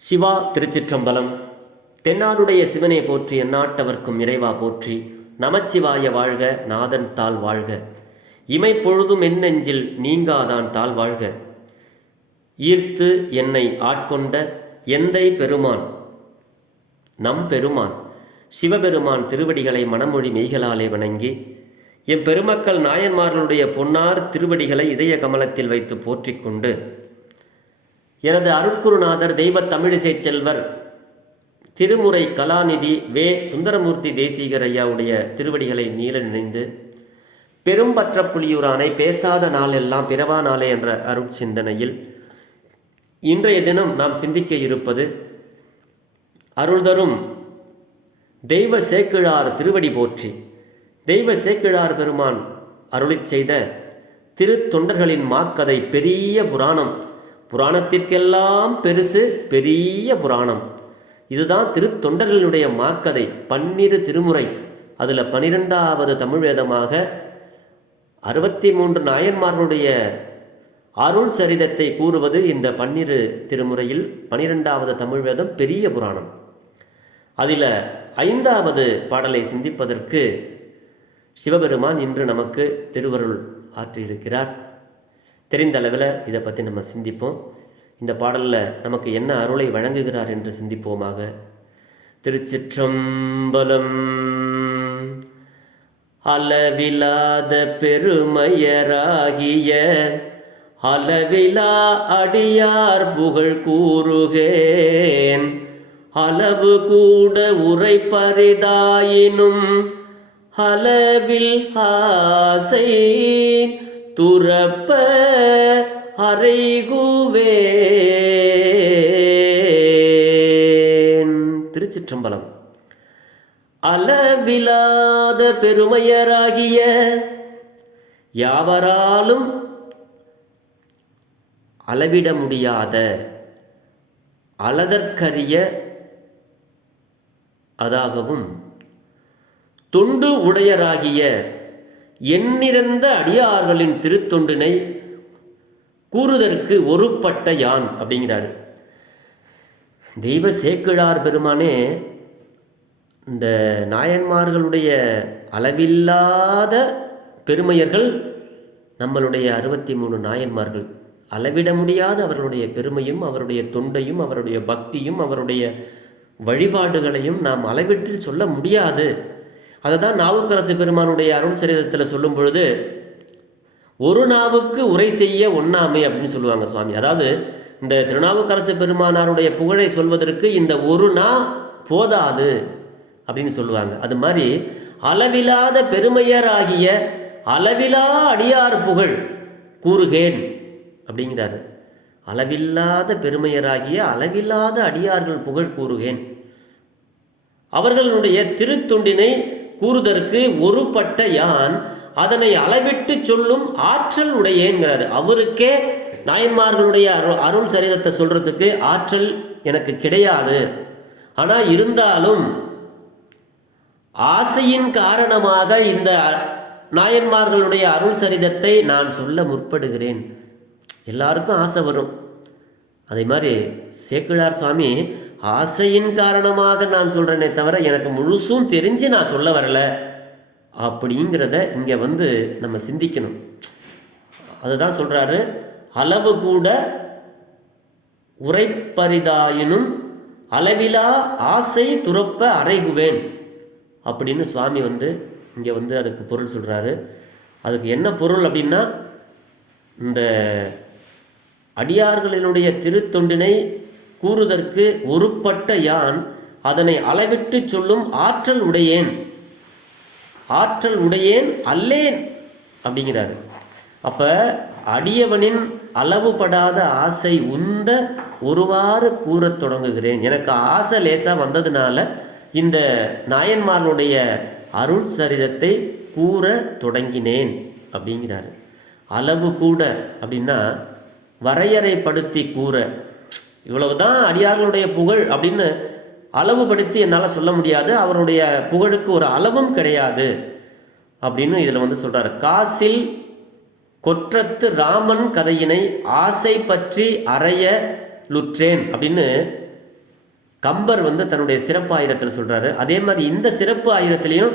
சிவா திருச்சிற்றம்பலம். தென்னாடுடைய சிவனை போற்றி எந்நாட்டவர்க்கும் இறைவா போற்றி. நமச்சிவாய வாழ்க நாதன் தாள் வாழ்க. இமை பொழுதும் நெஞ்சில் நீங்காதான் தாள் வாழ்க. ஈர்த்து என்னை ஆட்கொண்ட எந்தை பெருமான்? நம் பெருமான். சிவபெருமான் திருவடிகளை மனமொழி மெய்களாலே வணங்கி எம் பெருமக்கள் நாயன்மார்களுடைய பொன்னார் திருவடிகளை இதய கமலத்தில் வைத்து போற்றிக் கொண்டு எனது அருட்குருநாதர் தெய்வ தமிழிசை செல்வர் திருமுறை கலாநிதி வே. சுந்தரமூர்த்தி தேசிகர் ஐயாவுடைய திருவடிகளை நீல நினைந்து பெரும்பற்ற புலியூரானை பேசாத நாளெல்லாம் பிறவா நாளே என்ற அருட்சிந்தனையில் இன்றைய தினம் நாம் சிந்திக்க இருப்பது அருள்தரும் தெய்வ சேக்கிழார் திருவடி போற்றி தெய்வ சேக்கிழார் பெருமான் அருளிச் செய்த திருத்தொண்டர்களின் மாக்கதை பெரிய புராணம் புராணத்திற்கெல்லாம் பெருசு பெரிய புராணம். இதுதான் திருத்தொண்டர்களுடைய மாக்கதை பன்னிரு திருமுறை. அதில் பனிரெண்டாவது தமிழ் வேதமாக அறுபத்தி மூன்று நாயன்மார்களுடைய அருள் சரிதத்தை கூறுவது இந்த பன்னிரு திருமுறையில் பனிரெண்டாவது தமிழ் வேதம் பெரிய புராணம். அதில் ஐந்தாவது பாடலை சிந்திப்பதற்கு சிவபெருமான் இன்று நமக்கு திருவருள் ஆற்றியிருக்கிறார். தெரிந்த அளவில் இதை பற்றி நம்ம சிந்திப்போம். இந்த பாடலில் நமக்கு என்ன அருளை வழங்குகிறார் என்று சிந்திப்போமாக. திருச்சிற்றம்பலம். அளவிலாத பெருமையராகிய அளவிலா அடியார் புகழ் கூறுகேன். அளவு கூட உரைப்பரிதாயினும் அளவில் ஆசை துறப்ப அறைகுவேன். திருச்சிற்றம்பலம். அளவிலாத பெருமையராகிய யாவராலும் அளவிட முடியாத அளதற்கரிய அதாகவும் தொண்டு உடையராகிய எண்ணிறந்த அடியார்களின் திருத்தொண்டினை கூறுதற்கு ஒருப்பட்ட யான் அப்படிங்கிறாரு. தெய்வ சேக்கிழார் பெருமானே இந்த நாயன்மார்களுடைய அளவில்லாத பெருமையர்கள் நம்மளுடைய அறுபத்தி மூணு நாயன்மார்கள். அளவிட முடியாத அவர்களுடைய பெருமையும் அவருடைய தொண்டையும் அவருடைய பக்தியும் அவருடைய வழிபாடுகளையும் நாம் அளவிட்டு சொல்ல முடியாது. அதை தான் நாவுக்கரசு பெருமானுடைய அருள் சரிதத்தில் சொல்லும் பொழுது ஒரு நாவுக்கு உரை செய்ய ஒண்ணாமை அப்படின்னு சொல்லுவாங்க சுவாமி. அதாவது இந்த திருநாவுக்கரசு பெருமானாருடைய புகழை சொல்வதற்கு இந்த ஒரு நா போதாது அப்படின்னு சொல்லுவாங்க. அது மாதிரி அளவிலாத பெருமையராகிய அளவிலா அடியார் புகழ் கூறுகேன் அப்படிங்கிறாரு. அளவில்லாத பெருமையராகிய அளவில்லாத அடியார்கள் புகழ் கூறுகேன். அவர்களுடைய திருத்தொண்டினை கூறுதற்கு ஒருபட்ட யான் அதனை அளவிட்டு சொல்லும் ஆற்றல் உடையேங்கிறார் அவருக்கே நாயன்மார்களுடைய அருள் அருள் சரிதத்தை சொல்கிறதுக்கு ஆற்றல் எனக்கு கிடையாது. ஆனால் இருந்தாலும் ஆசையின் காரணமாக இந்த நாயன்மார்களுடைய அருள் சரிதத்தை நான் சொல்ல முற்படுகிறேன். எல்லாருக்கும் ஆசை வரும். அதே மாதிரி சேக்கிழார் சுவாமி ஆசையின் காரணமாக நான் சொல்கிறேனே தவிர எனக்கு முழுசும் தெரிஞ்சு நான் சொல்ல வரல அப்படிங்கிறத இங்கே வந்து நம்ம சிந்திக்கணும். அதுதான் சொல்கிறாரு அளவு கூட உரைப்பரிதாயினும் அளவிலா ஆசை துறப்ப அறைகுவேன். அப்படின்னு சுவாமி வந்து இங்கே வந்து அதுக்கு பொருள் சொல்கிறாரு அதுக்கு என்ன பொருள் அப்படின்னா இந்த அடியார்களினுடைய திருத்தொண்டினை கூறுதற்கு ஒருப்பட்ட யான் அதனை அளவிட்டு சொல்லும் ஆற்றல் உடையேன். ஆற்றல் உடையேன் அல்லேன் அப்படிங்கிறாரு. அப்போ அடியவனின் அளவுபடாத ஆசை உந்த ஒருவாறு கூறத் தொடங்குகிறேன். எனக்கு ஆசை லேசாக வந்ததுனால இந்த நாயன்மார்களுடைய அருள் சரிதத்தை கூற தொடங்கினேன் அப்படிங்கிறாரு. அளவு கூட அப்படின்னா வரையறைப்படுத்தி கூற இவ்வளவு தான் அடியார்களுடைய புகழ் அப்படின்னு அளவுபடுத்தி என்னால் சொல்ல முடியாது. அவருடைய புகழுக்கு ஒரு அளவும் கிடையாது அப்படின்னு இதில் வந்து சொல்கிறார் காசில் கொற்றத்து ராமன் கதையினை ஆசை பற்றி அறைய லுற்றேன் அப்படின்னு கம்பர் வந்து தன்னுடைய சிறப்பு ஆயிரத்தில் சொல்கிறாரு அதே மாதிரி இந்த சிறப்பு ஆயிரத்திலையும்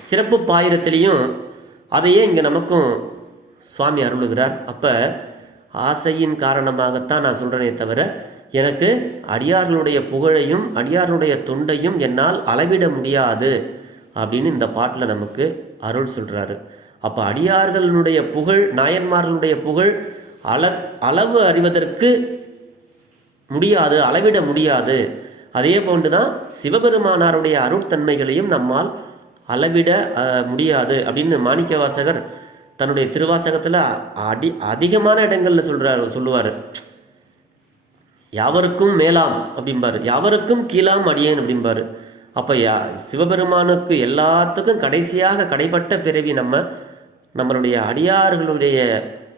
சிறப்பு பாயிரத்திலையும் அதையே இங்கே நமக்கும் சுவாமி அருளுகிறார். அப்போ ஆசையின் காரணமாகத்தான் நான் சொல்கிறேனே தவிர எனக்கு அடியார்களுடைய புகழையும் அடியார்களுடைய தொண்டையும் என்னால் அளவிட முடியாது அப்படின்னு இந்த பாட்டில் நமக்கு அருள் சொல்கிறாரு அப்போ அடியார்களுடைய புகழ் நாயன்மார்களுடைய புகழ் அள அளவு அறிவதற்கு முடியாது அளவிட முடியாது. அதே போன்று தான் சிவபெருமானாருடைய அருட்தன்மைகளையும் நம்மால் அளவிட முடியாது அப்படின்னு மாணிக்கவாசகர் தன்னுடைய திருவாசகத்தில் அடி அதிகமான இடங்களில் சொல்கிறார் சொல்லுவார். யாவருக்கும் மேலாம் அப்படிம்பார். யாவருக்கும் கீழாம் அடியேன் அப்படிம்பார். அப்போ யா சிவபெருமானுக்கு எல்லாத்துக்கும் கடைசியாக கடைப்பட்ட பிறவி நம்ம நம்மளுடைய அடியார்களுடைய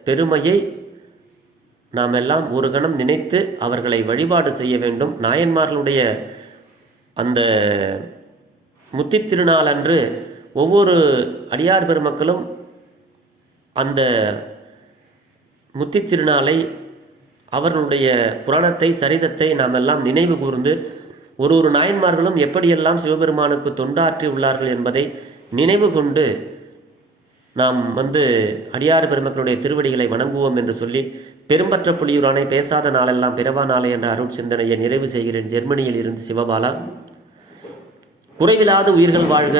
பெருமையை நாம் எல்லாம் ஒரு கணம் நினைத்து அவர்களை வழிபாடு செய்ய வேண்டும். நாயன்மார்களுடைய அந்த முத்தி திருநாள் அன்று ஒவ்வொரு அடியார் பெருமக்களும் அந்த முத்தி திருநாளை அவர்களுடைய புராணத்தை சரிதத்தை நாம் எல்லாம் நினைவு கூர்ந்து ஒரு ஒரு நாயன்மார்களும் எப்படியெல்லாம் சிவபெருமானுக்கு தொண்டாற்றி உள்ளார்கள் என்பதை நினைவு கொண்டு நாம் வந்து அடியாறு பெருமக்களுடைய திருவடிகளை வணங்குவோம் என்று சொல்லி பெரும்பற்ற புலியூரானை பேசாத நாளெல்லாம் பிறவா நாளை என்ற அருள் சிந்தனையை நிறைவு செய்கிறேன். ஜெர்மனியில் இருந்து சிவபாலா. குறைவில்லாத உயிர்கள் வாழ்க.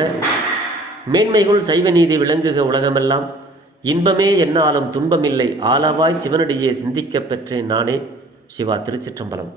மேன்மைகள் சைவ நீதி விளங்குக உலகமெல்லாம். இன்பமே என்னாலும் துன்பமில்லை. ஆளவாய் சிவனடியே சிந்திக்கப் பெற்றேன் நானே. சிவா திருச்சிற்றம்பலம்.